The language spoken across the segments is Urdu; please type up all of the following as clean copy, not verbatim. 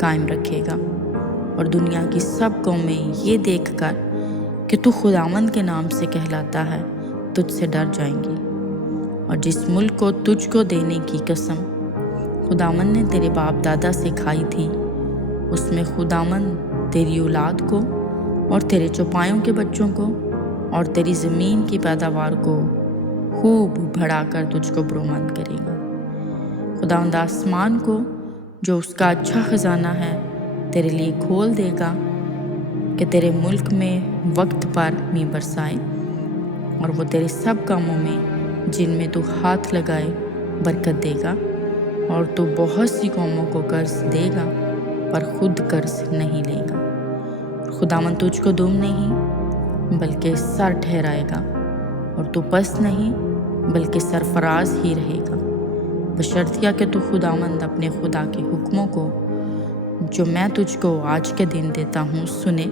قائم رکھے گا، اور دنیا کی سب قومیں یہ دیکھ کر کہ تو خداوند کے نام سے کہلاتا ہے تجھ سے ڈر جائیں گی۔ اور جس ملک کو تجھ کو دینے کی قسم خداوند نے تیرے باپ دادا سے کھائی تھی، اس میں خداوند تیری اولاد کو اور تیرے چوپایوں کے بچوں کو اور تیری زمین کی پیداوار کو خوب بڑھا کر تجھ کو برومند کرے گا۔ خداوند آسمان کو جو اس کا اچھا خزانہ ہے تیرے لیے کھول دے گا کہ تیرے ملک میں وقت پر می برسائے، اور وہ تیرے سب کاموں میں جن میں تو ہاتھ لگائے برکت دے گا، اور تو بہت سی قوموں کو قرض دے گا پر خود قرض نہیں لے گا۔ خداوند تجھ کو دم نہیں بلکہ سر ٹھہرائے گا، اور تو پست نہیں بلکہ سرفراز ہی رہے گا، بشرطیہ کہ تو خداوند اپنے خدا کے حکموں کو جو میں تجھ کو آج کے دن دیتا ہوں سنے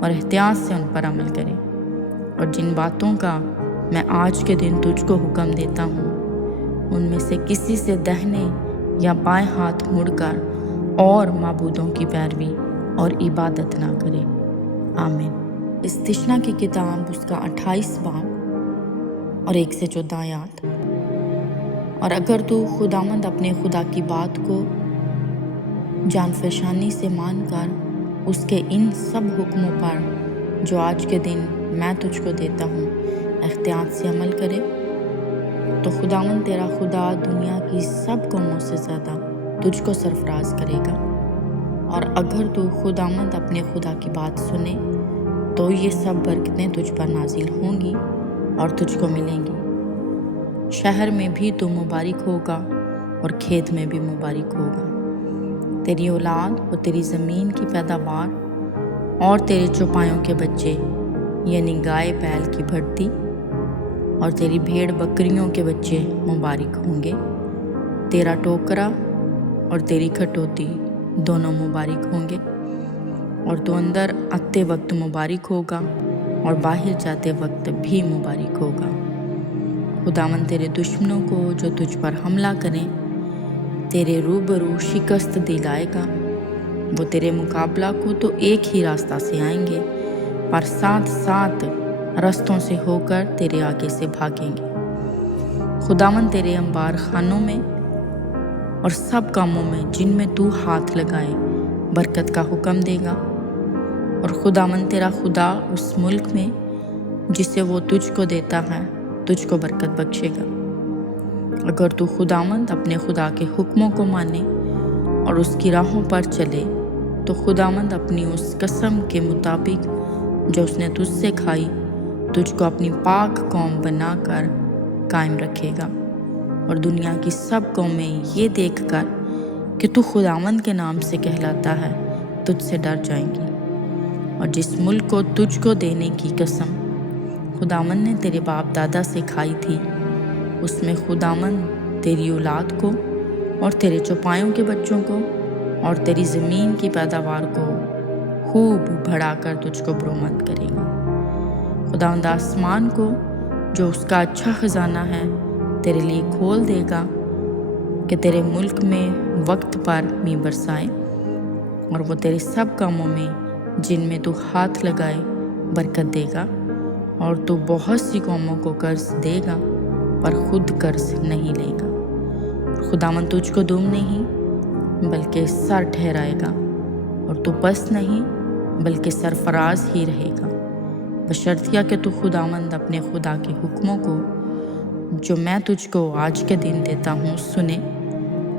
اور احتیاط سے ان پر عمل کرے، اور جن باتوں کا میں آج کے دن تجھ کو حکم دیتا ہوں ان میں سے کسی سے دہنے یا بائیں ہاتھ مڑ کر اور معبودوں کی پیروی اور عبادت نہ کرے۔ آمین۔ استثنا کی کتاب اس کا 28 باب اور 1 سے 14 آیات۔ اور اگر تو خداوند اپنے خدا کی بات کو جان فشانی سے مان کر اس کے ان سب حکموں پر جو آج کے دن میں تجھ کو دیتا ہوں احتیاط سے عمل کرے، تو خداوند تیرا خدا دنیا کی سب قوموں سے زیادہ تجھ کو سرفراز کرے گا۔ اور اگر تو خداوند اپنے خدا کی بات سنے تو یہ سب برکتیں تجھ پر نازل ہوں گی اور تجھ کو ملیں گی۔ شہر میں بھی تو مبارک ہوگا اور کھیت میں بھی مبارک ہوگا۔ تیری اولاد اور تیری زمین کی پیداوار اور تیرے چوپایوں کے بچے، یعنی گائے بیل کی بھرتی اور تیری بھیڑ بکریوں کے بچے مبارک ہوں گے۔ تیرا ٹوکرا اور تیری کھٹوتی دونوں مبارک ہوں گے، اور تو اندر آتے وقت مبارک ہوگا اور باہر جاتے وقت بھی مبارک ہوگا۔ خداوند تیرے دشمنوں کو جو تجھ پر حملہ کریں تیرے روبرو شکست دلائے گا۔ وہ تیرے مقابلہ کو تو ایک ہی راستہ سے آئیں گے، پر 7 رستوں سے ہو کر تیرے آگے سے بھاگیں گے۔ خداوند تیرے انبار خانوں میں اور سب کاموں میں جن میں تو ہاتھ لگائے برکت کا حکم دے گا، اور خداوند تیرا خدا اس ملک میں جسے وہ تجھ کو دیتا ہے تجھ کو برکت بخشے گا۔ اگر تو خداوند اپنے خدا کے حکموں کو مانے اور اس کی راہوں پر چلے تو خداوند اپنی اس قسم کے مطابق جو اس نے تجھ سے کھائی تجھ کو اپنی پاک قوم بنا کر قائم رکھے گا، اور دنیا کی سب قومیں یہ دیکھ کر کہ تو خداوند کے نام سے کہلاتا ہے تجھ سے ڈر جائیں گی۔ اور جس ملک کو تجھ کو دینے کی قسم خداوند نے تیرے باپ دادا سے کھائی تھی، اس میں خداوند تیری اولاد کو اور تیرے چوپایوں کے بچوں کو اور تیری زمین کی پیداوار کو خوب بڑھا کر تجھ کو برومند کرے گا۔ خداوند آسمان کو جو اس کا اچھا خزانہ ہے تیرے لیے کھول دے گا کہ تیرے ملک میں وقت پر می برسائے، اور وہ تیرے سب کاموں میں جن میں تو ہاتھ لگائے برکت دے گا، اور تو بہت سی قوموں کو قرض دے گا پر خود قرض نہیں لے گا۔ خداوند تجھ کو دم نہیں بلکہ سر ٹھہرائے گا، اور تو پست نہیں بلکہ سرفراز ہی رہے گا، بشرطیہ کہ تو خداوند اپنے خدا کے حکموں کو جو میں تجھ کو آج کے دن دیتا ہوں سنے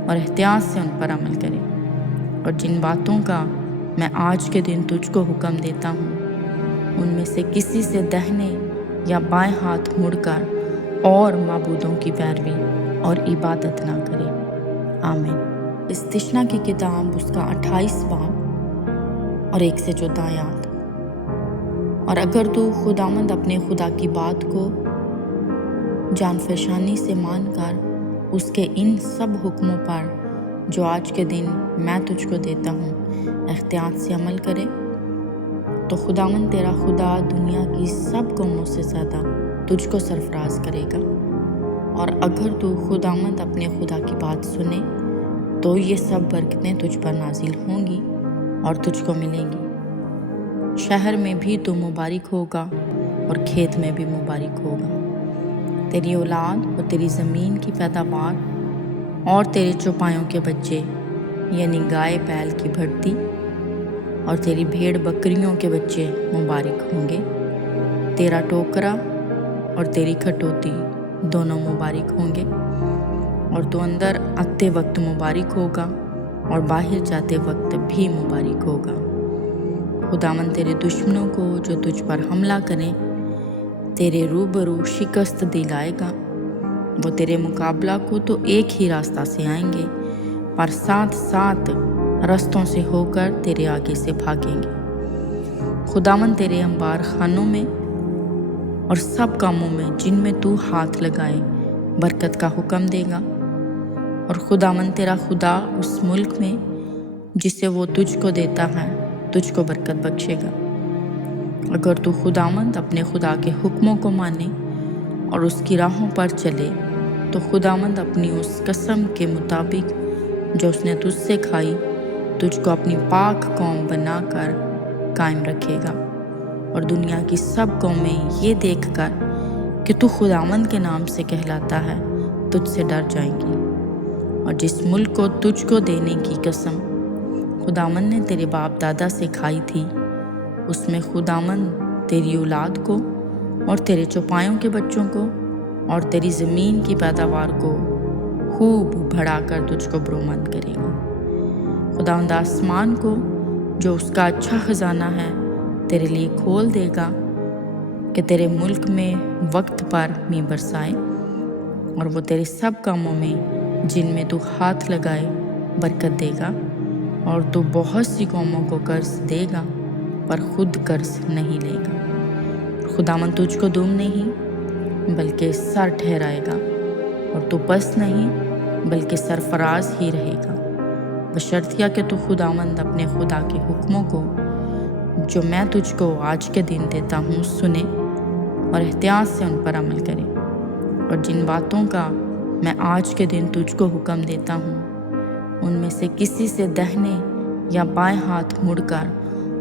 اور احتیاط سے ان پر عمل کرے، اور جن باتوں کا میں آج کے دن تجھ کو حکم دیتا ہوں ان میں سے کسی سے دہنے یا بائیں ہاتھ مڑ کر اور معبودوں کی پیروی اور عبادت نہ کرے۔ آمین۔ استثنا کی کتاب اس کا 28 باب اور 1 سے 14 آیات۔ اور اگر تو خداوند اپنے خدا کی بات کو جان فشانی سے مان کر اس کے ان سب حکموں پر جو آج کے دن میں تجھ کو دیتا ہوں احتیاط سے عمل کرے، تو خداوند تیرا خدا دنیا کی سب قوموں سے زیادہ تجھ کو سرفراز کرے گا۔ اور اگر تو خداوند اپنے خدا کی بات سنے تو یہ سب برکتیں تجھ پر نازل ہوں گی اور تجھ کو ملیں گی۔ شہر میں بھی تو مبارک ہوگا اور کھیت میں بھی مبارک ہوگا۔ تیری اولاد اور تیری زمین کی پیداوار اور تیرے چوپایوں کے بچے، یعنی گائے بیل کی بھرتی اور تیری بھیڑ بکریوں کے بچے مبارک ہوں گے۔ تیرا ٹوکرا اور تیری کھٹوتی دونوں مبارک ہوں گے، اور تو اندر آتے وقت مبارک ہوگا اور باہر جاتے وقت بھی مبارک ہوگا۔ خداوند تیرے دشمنوں کو جو تجھ پر حملہ کریں تیرے روبرو شکست دلائے گا۔ وہ تیرے مقابلہ کو تو ایک ہی راستہ سے آئیں گے، پر 7 رستوں سے ہو کر تیرے آگے سے بھاگیں گے۔ خداوند تیرے انبار خانوں میں اور سب کاموں میں جن میں تو ہاتھ لگائے برکت کا حکم دے گا، اور خداوند تیرا خدا اس ملک میں جسے وہ تجھ کو دیتا ہے تجھ کو برکت بخشے گا۔ اگر تو خداوند اپنے خدا کے حکموں کو مانے اور اس کی راہوں پر چلے تو خداوند اپنی اس قسم کے مطابق جو اس نے تجھ سے کھائی تجھ کو اپنی پاک قوم بنا کر قائم رکھے گا، اور دنیا کی سب قومیں یہ دیکھ کر کہ تو خداوند کے نام سے کہلاتا ہے تجھ سے ڈر جائیں گی۔ اور جس ملک کو تجھ کو دینے کی قسم خداوند نے تیرے باپ دادا سے کھائی تھی، اس میں خداوند تیری اولاد کو اور تیرے چوپایوں کے بچوں کو اور تیری زمین کی پیداوار کو خوب بڑھا کر تجھ کو برومند کرے گا۔ خداوند آسمان کو جو اس کا اچھا خزانہ ہے تیرے لیے کھول دے گا کہ تیرے ملک میں وقت پر می برسائے، اور وہ تیرے سب کاموں میں جن میں تو ہاتھ لگائے برکت دے گا، اور تو بہت سی قوموں کو قرض دے گا پر خود قرض نہیں لے گا۔ خداوند تجھ کو دم نہیں بلکہ سر ٹھہرائے گا، اور تو پس نہیں بلکہ سرفراز ہی رہے گا، بشرطیہ کہ تو خداوند اپنے خدا کے حکموں کو جو میں تجھ کو آج کے دن دیتا ہوں سنے اور احتیاط سے ان پر عمل کرے، اور جن باتوں کا میں آج کے دن تجھ کو حکم دیتا ہوں ان میں سے کسی سے دہنے یا بائیں ہاتھ مڑ کر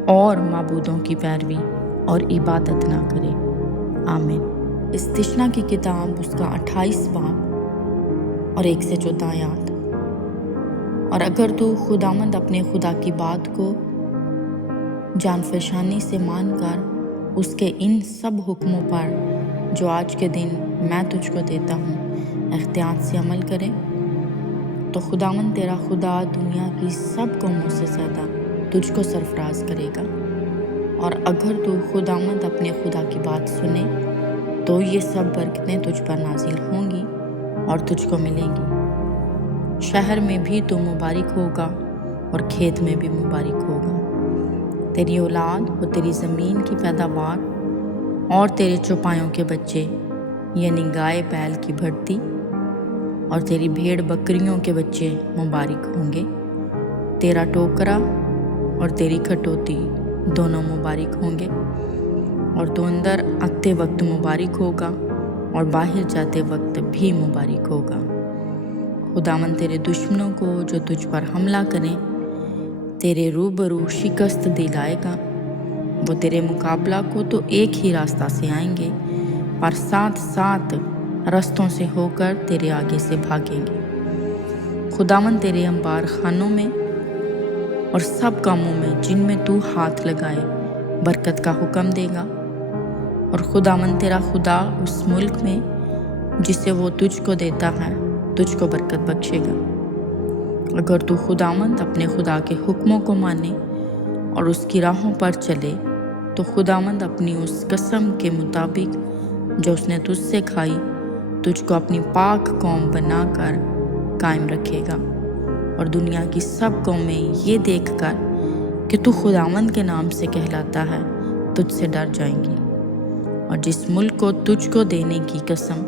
اور معبودوں کی پیروی اور عبادت نہ کرے۔ آمین۔ استثنا کی کتاب اس کا 28 باب اور 1 سے 14 آیات۔ اور اگر تو خداوند اپنے خدا کی بات کو جان فشانی سے مان کر اس کے ان سب حکموں پر جو آج کے دن میں تجھ کو دیتا ہوں احتیاط سے عمل کرے تو خداوند تیرا خدا دنیا کی سب قوموں سے زیادہ تجھ کو سرفراز کرے گا۔ اور اگر تو خداوند اپنے خدا کی بات سنے تو یہ سب برکتیں تجھ پر نازل ہوں گی اور تجھ کو ملیں گی۔ شہر میں بھی تو مبارک ہوگا اور کھیت میں بھی مبارک ہوگا۔ تیری اولاد اور تیری زمین کی پیداوار اور تیرے چوپایوں کے بچے، یعنی گائے بیل کی بھرتی اور تیری بھیڑ بکریوں کے بچے مبارک ہوں گے۔ تیرا ٹوکرا اور تیری کھٹوتی دونوں مبارک ہوں گے، اور تو اندر آتے وقت مبارک ہوگا اور باہر جاتے وقت بھی مبارک ہوگا۔ خداوند تیرے دشمنوں کو جو تجھ پر حملہ کریں تیرے روبرو شکست دلائے گا۔ وہ تیرے مقابلہ کو تو ایک ہی راستہ سے آئیں گے، پر 7 رستوں سے ہو کر تیرے آگے سے بھاگیں گے۔ خداوند تیرے انبار خانوں میں اور سب کاموں میں جن میں تو ہاتھ لگائے برکت کا حکم دے گا، اور خداوند تیرا خدا اس ملک میں جسے وہ تجھ کو دیتا ہے تجھ کو برکت بخشے گا۔ اگر تو خداوند اپنے خدا کے حکموں کو مانے اور اس کی راہوں پر چلے تو خداوند اپنی اس قسم کے مطابق جو اس نے تجھ سے کھائی تجھ کو اپنی پاک قوم بنا کر قائم رکھے گا، اور دنیا کی سب قومیں یہ دیکھ کر کہ تو خداوند کے نام سے کہلاتا ہے تجھ سے ڈر جائیں گی۔ اور جس ملک کو تجھ کو دینے کی قسم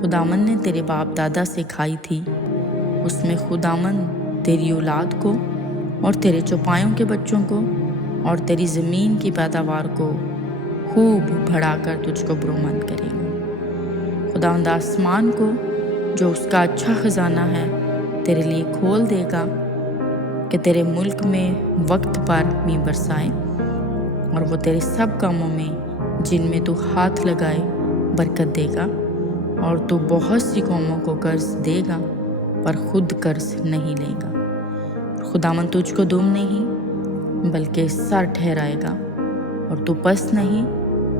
خداوند نے تیرے باپ دادا سے کھائی تھی، اس میں خداوند تیری اولاد کو اور تیرے چوپایوں کے بچوں کو اور تیری زمین کی پیداوار کو خوب بڑھا کر تجھ کو برومند کرے گا۔ خداوند آسمان کو جو اس کا اچھا خزانہ ہے تیرے لیے کھول دے گا کہ تیرے ملک میں وقت پر می برسائے، اور وہ تیرے سب کاموں میں جن میں تو ہاتھ لگائے برکت دے گا، اور تو بہت سی قوموں کو قرض دے گا پر خود قرض نہیں لے گا۔ خداوند تجھ کو دم نہیں بلکہ سر ٹھہرائے گا، اور تو پست نہیں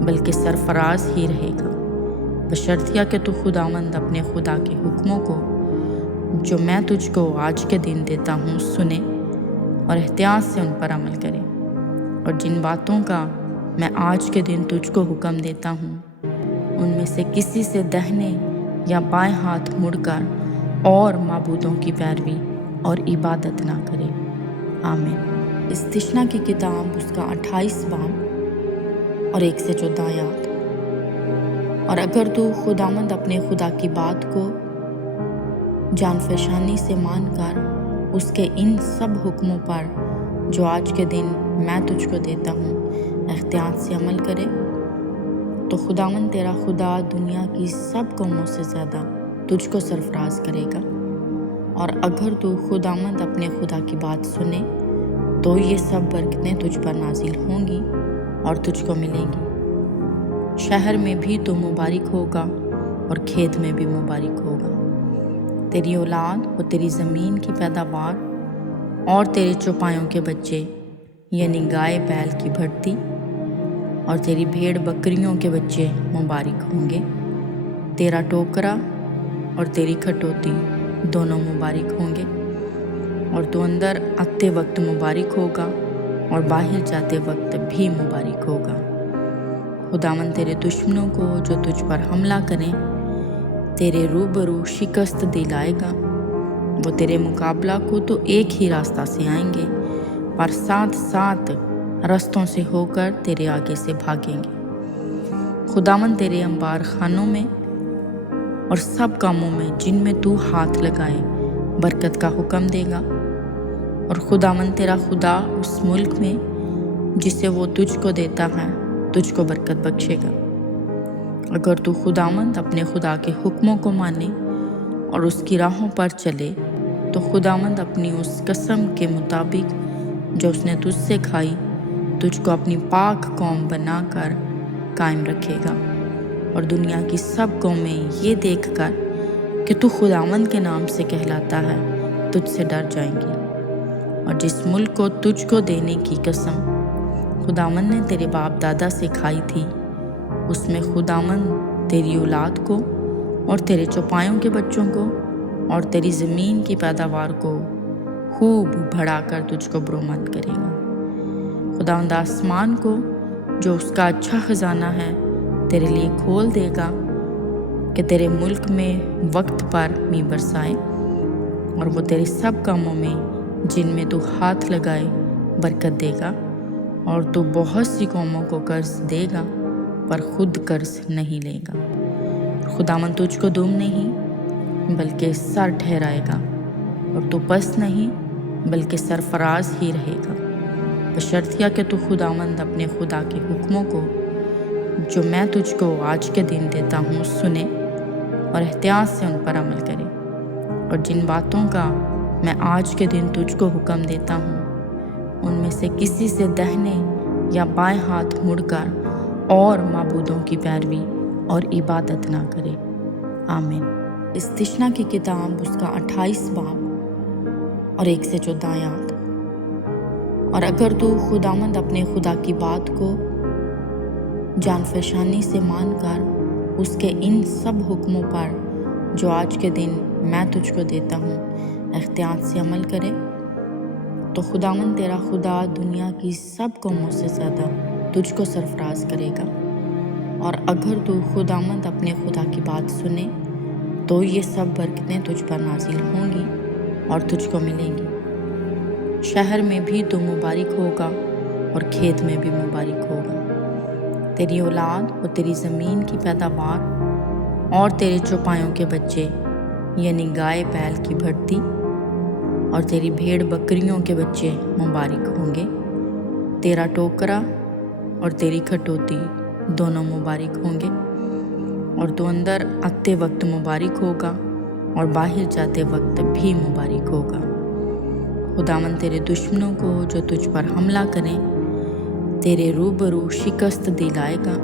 بلکہ سرفراز ہی رہے گا، بشرطیہ کہ تو خداوند اپنے خدا کے حکموں کو جو میں تجھ کو آج کے دن دیتا ہوں سنے اور احتیاط سے ان پر عمل کرے، اور جن باتوں کا میں آج کے دن تجھ کو حکم دیتا ہوں ان میں سے کسی سے دہنے یا بائیں ہاتھ مڑ کر اور معبودوں کی پیروی اور عبادت نہ کرے۔ آمین۔ استثنا کی کتاب اس کا 28 باب اور 1 سے 14 آیات۔ اور اگر تو خداوند اپنے خدا کی بات کو جان فشانی سے مان کر اس کے ان سب حکموں پر جو آج کے دن میں تجھ کو دیتا ہوں احتیاط سے عمل کرے، تو خداوند تیرا خدا دنیا کی سب قوموں سے زیادہ تجھ کو سرفراز کرے گا۔ اور اگر تو خداوند اپنے خدا کی بات سنے تو یہ سب برکتیں تجھ پر نازل ہوں گی اور تجھ کو ملیں گی۔ شہر میں بھی تو مبارک ہوگا اور کھیت میں بھی مبارک ہوگا۔ تیری اولاد اور تیری زمین کی پیداوار اور تیرے چوپایوں کے بچے، یعنی گائے بیل کی بھرتی اور تیری بھیڑ بکریوں کے بچے مبارک ہوں گے۔ تیرا ٹوکرا اور تیری کھٹوتی دونوں مبارک ہوں گے، اور تو اندر آتے وقت مبارک ہوگا اور باہر جاتے وقت بھی مبارک ہوگا۔ خداوند تیرے دشمنوں کو جو تجھ پر حملہ کریں تیرے روبرو شکست دلائے گا۔ وہ تیرے مقابلہ کو تو ایک ہی راستہ سے آئیں گے، پر 7 رستوں سے ہو کر تیرے آگے سے بھاگیں گے۔ خداوند تیرے انبار خانوں میں اور سب کاموں میں جن میں تو ہاتھ لگائے برکت کا حکم دے گا، اور خداوند تیرا خدا اس ملک میں جسے وہ تجھ کو دیتا ہے تجھ کو برکت بخشے گا۔ اگر تو خداوند اپنے خدا کے حکموں کو مانے اور اس کی راہوں پر چلے تو خداوند اپنی اس قسم کے مطابق جو اس نے تجھ سے کھائی تجھ کو اپنی پاک قوم بنا کر قائم رکھے گا، اور دنیا کی سب قومیں یہ دیکھ کر کہ تو خداوند کے نام سے کہلاتا ہے تجھ سے ڈر جائیں گی۔ اور جس ملک کو تجھ کو دینے کی قسم خداوند نے تیرے باپ دادا سے کھائی تھی، اس میں خداوند تیری اولاد کو اور تیرے چوپایوں کے بچوں کو اور تیری زمین کی پیداوار کو خوب بڑھا کر تجھ کو برومند کرے گا۔ خداوند آسمان کو جو اس کا اچھا خزانہ ہے تیرے لیے کھول دے گا کہ تیرے ملک میں وقت پر می برسائے، اور وہ تیرے سب کاموں میں جن میں تو ہاتھ لگائے برکت دے گا، اور تو بہت سی قوموں کو قرض دے گا پر خود قرض نہیں لے گا۔ خداوند تجھ کو دم نہیں بلکہ سر ٹھہرائے گا، اور تو پست نہیں بلکہ سرفراز ہی رہے گا، بشرطیہ کہ تو خداوند اپنے خدا کے حکموں کو جو میں تجھ کو آج کے دن دیتا ہوں سنے اور احتیاط سے ان پر عمل کرے، اور جن باتوں کا میں آج کے دن تجھ کو حکم دیتا ہوں ان میں سے کسی سے دہنے یا بائیں ہاتھ مڑ کر اور معبودوں کی پیروی اور عبادت نہ کرے۔ آمین۔ استثنا کی کتاب اس کا 28 باب اور 1 سے 14 آیات۔ اور اگر تو خداوند اپنے خدا کی بات کو جان فشانی سے مان کر اس کے ان سب حکموں پر جو آج کے دن میں تجھ کو دیتا ہوں احتیاط سے عمل کرے، تو خداوند تیرا خدا دنیا کی سب قوموں سے زیادہ تجھ کو سرفراز کرے گا۔ اور اگر تو خداوند اپنے خدا کی بات سنے تو یہ سب برکتیں تجھ پر نازل ہوں گی اور تجھ کو ملیں گی۔ شہر میں بھی تو مبارک ہوگا اور کھیت میں بھی مبارک ہوگا۔ تیری اولاد اور تیری زمین کی پیداوار اور تیرے چوپایوں کے بچے، یعنی گائے بیل کی بھرتی اور تیری بھیڑ بکریوں کے بچے مبارک ہوں گے۔ تیرا ٹوکرا اور تیری کھٹوتی دونوں مبارک ہوں گے، اور تو اندر آتے وقت مبارک ہوگا اور باہر جاتے وقت بھی مبارک ہوگا۔ خداوند تیرے دشمنوں کو جو تجھ پر حملہ کریں تیرے روبرو شکست دلائے گا۔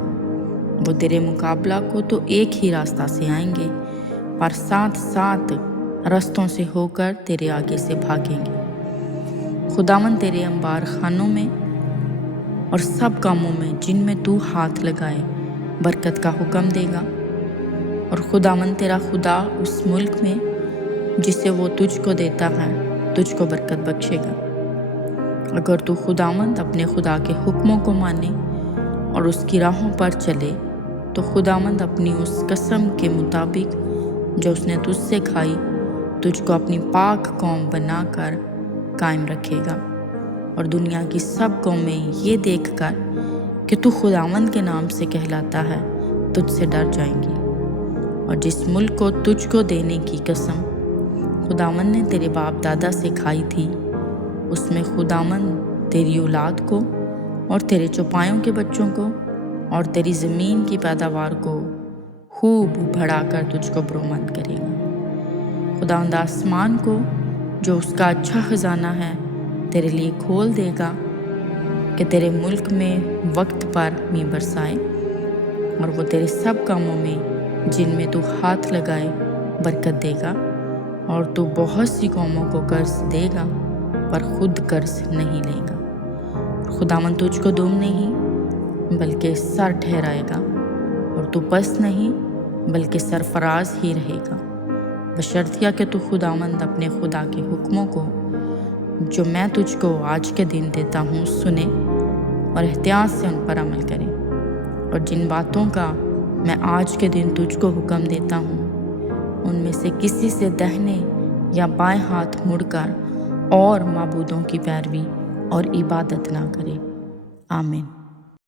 وہ تیرے مقابلہ کو تو ایک ہی راستہ سے آئیں گے، پر 7 رستوں سے ہو کر تیرے آگے سے بھاگیں گے۔ خداوند تیرے انبار خانوں میں اور سب کاموں میں جن میں تو ہاتھ لگائے برکت کا حکم دے گا، اور خداوند تیرا خدا اس ملک میں جسے وہ تجھ کو دیتا ہے تجھ کو برکت بخشے گا۔ اگر تو خداوند اپنے خدا کے حکموں کو مانے اور اس کی راہوں پر چلے تو خداوند اپنی اس قسم کے مطابق جو اس نے تجھ سے کھائی تجھ کو اپنی پاک قوم بنا کر قائم رکھے گا، اور دنیا کی سب قومیں یہ دیکھ کر کہ تو خداوند کے نام سے کہلاتا ہے تجھ سے ڈر جائیں گی۔ اور جس ملک کو تجھ کو دینے کی قسم خداوند نے تیرے باپ دادا سے کھائی تھی، اس میں خداوند تیری اولاد کو اور تیرے چوپایوں کے بچوں کو اور تیری زمین کی پیداوار کو خوب بڑھا کر تجھ کو برومند کرے گا۔ خداوند آسمان کو جو اس کا اچھا خزانہ ہے تیرے لیے کھول دے گا کہ تیرے ملک میں وقت پر می برسائے، اور وہ تیرے سب کاموں میں جن میں تو ہاتھ لگائے برکت دے گا، اور تو بہت سی قوموں کو قرض دے گا پر خود قرض نہیں لے گا۔ خداوند تجھ کو دم نہیں بلکہ سر ٹھہرائے گا، اور تو پست نہیں بلکہ سرفراز ہی رہے گا، بشرطیہ کہ تو خداوند اپنے خدا کے حکموں کو جو میں تجھ کو آج کے دن دیتا ہوں سنے اور احتیاط سے ان پر عمل کرے، اور جن باتوں کا میں آج کے دن تجھ کو حکم دیتا ہوں ان میں سے کسی سے دہنے یا بائیں ہاتھ مڑ کر اور معبودوں کی پیروی اور عبادت نہ کرے۔ آمین۔